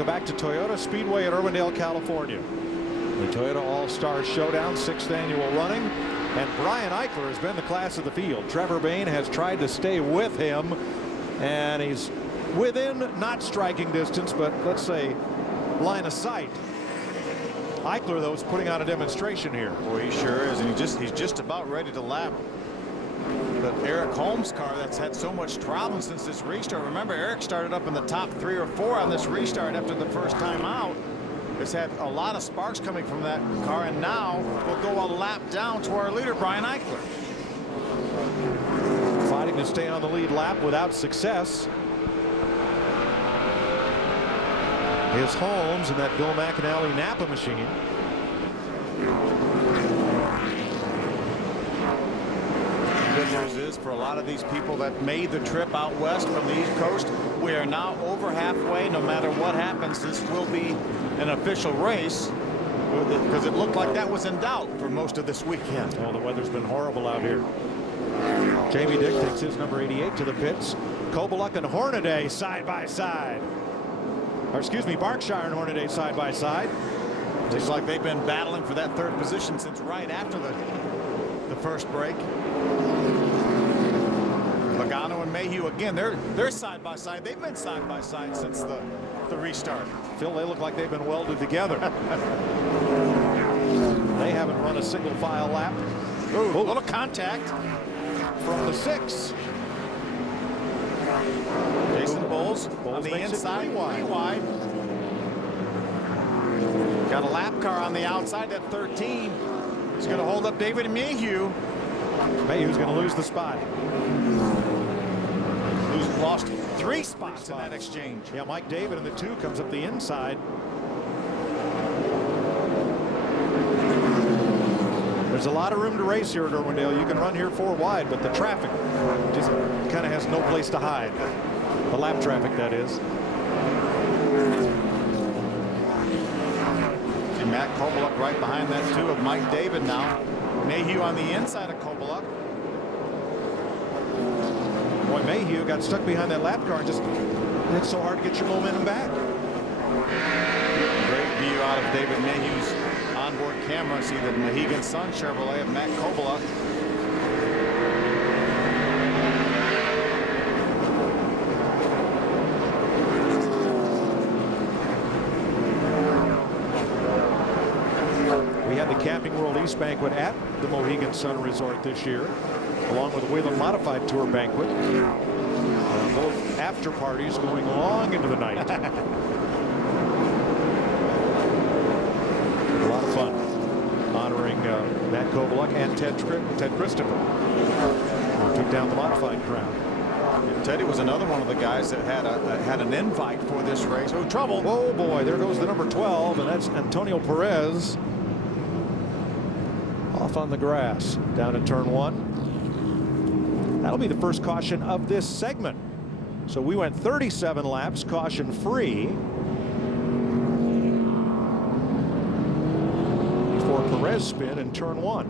Welcome back to Toyota Speedway at Irwindale, California. The Toyota All-Star Showdown, 6th annual running. And Brian Eichler has been the class of the field. Trevor Bayne has tried to stay with him. And he's within, not striking distance, but let's say line of sight. Eichler, though, is putting on a demonstration here. Boy, he sure is. And he's just about ready to lap the Eric Holmes car that's had so much trouble since this restart. Remember, Eric started up in the top 3 or 4 on this restart after the first time out. Has had a lot of sparks coming from that car, and now we'll go a lap down to our leader, Brian Eichler. Fighting to stay on the lead lap without success. Here's Holmes in that Bill McAnally Napa machine. The good news is, for a lot of these people that made the trip out west from the East Coast, we are now over halfway. No matter what happens, this will be an official race, because it looked like that was in doubt for most of this weekend. Oh, the weather's been horrible out here. Jamie Dick takes his number 88 to the pits. Kobaluk and Hornaday side by side. Or excuse me, Berkshire and Hornaday side by side. Looks like they've been battling for that 3rd position since right after the first break. Logano and Mayhew again, they're side by side. They've been side by side since the restart. Phil, they look like they've been welded together. They haven't run a single file lap. Ooh, a little contact from the 6. Jason Bowles on the inside, wide. Got a lap car on the outside at 13. He's going to hold up David Mayhew. Mayhew's going to lose the spot. Who's lost 3 spots in that exchange. Yeah, Mike David in the 2 comes up the inside. There's a lot of room to race here at Irwindale. You can run here 4 wide, but the traffic just kind of has no place to hide. The lap traffic, that is. See Matt Kobaluk right behind that 2 of Mike David now. Mayhew on the inside of Kobaluk. Boy, Mayhew got stuck behind that lap car and just, it's so hard to get your momentum back. Great view out of David Mayhew's onboard camera. See the Mohegan Sun Chevrolet of Matt Kobaluk. We had the Camping World East Banquet at the Mohegan Sun Resort this year, along with the Whelen Modified Tour Banquet. Both after parties going long into the night. A lot of fun honoring Matt Kobaluk and Ted Christopher, who took down the modified crown. And Teddy was another one of the guys that had an invite for this race. Oh, trouble. Oh boy, there goes the number 12, and that's Antonio Perez. Off on the grass down in turn 1. That'll be the first caution of this segment. So we went 37 laps caution free before Perez spin in turn 1.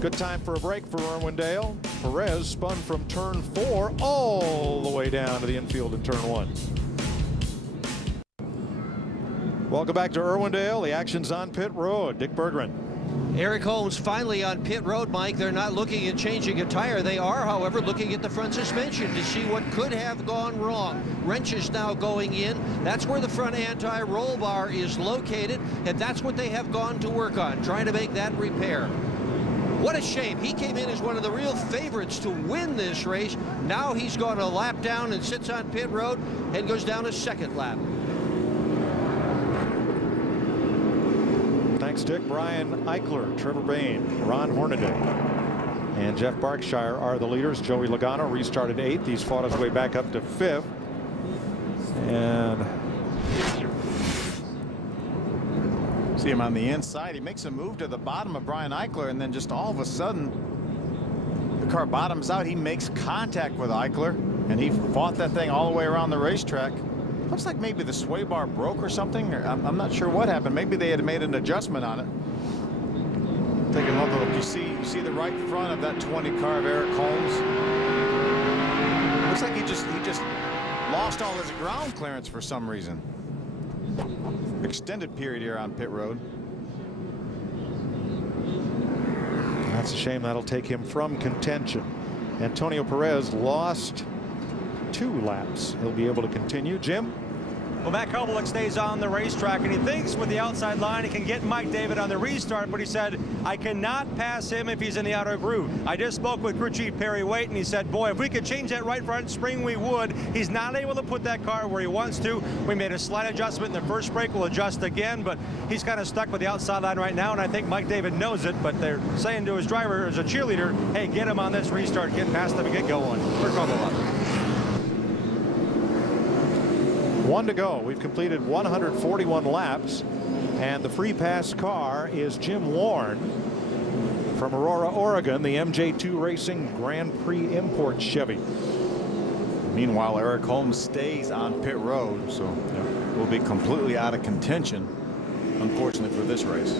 Good time for a break for Irwindale. Perez spun from turn 4 all the way down to the infield in turn 1. Welcome back to Irwindale. The action's on pit road. Dick Berggren. Eric Holmes finally on pit road, Mike. They're not looking at changing a tire. They are, however, looking at the front suspension to see what could have gone wrong. Wrenches now going in. That's where the front anti-roll bar is located, and that's what they have gone to work on, trying to make that repair. What a shame. He came in as one of the real favorites to win this race. Now he's gone a lap down and sits on pit road and goes down a 2nd lap. Thanks, Dick. Brian Eichler, Trevor Bayne, Ron Hornaday, and Jeff Berkshire are the leaders. Joey Logano restarted 8th. He's fought his way back up to 5th. And see him on the inside. He makes a move to the bottom of Brian Eichler, and then just all of a sudden the car bottoms out. He makes contact with Eichler, and he fought that thing all the way around the racetrack. Looks like maybe the sway bar broke or something. I'm not sure what happened. Maybe they had made an adjustment on it. Take another look. You see the right front of that 20 car of Eric Holmes. Looks like he just lost all his ground clearance for some reason. Extended period here on pit road. That's a shame. That'll take him from contention. Antonio Perez lost 2 laps. He'll be able to continue. Jim? Well, Matt Kovalek stays on the racetrack, and he thinks with the outside line he can get Mike David on the restart, but he said, I cannot pass him if he's in the outer groove. I just spoke with crew chief Perry Waite, and he said, boy, if we could change that right front spring, we would. He's not able to put that car where he wants to. We made a slight adjustment in the first break. We'll adjust again, but he's kind of stuck with the outside line right now, and I think Mike David knows it, but they're saying to his driver as a cheerleader, hey, get him on this restart, get past him and get going. For Kovalek. 1 to go. We've completed 141 laps, and the free pass car is Jim Warren from Aurora, Oregon, the MJ2 Racing Grand Prix import Chevy. Meanwhile, Eric Holmes stays on pit road, so will be completely out of contention, unfortunately, for this race.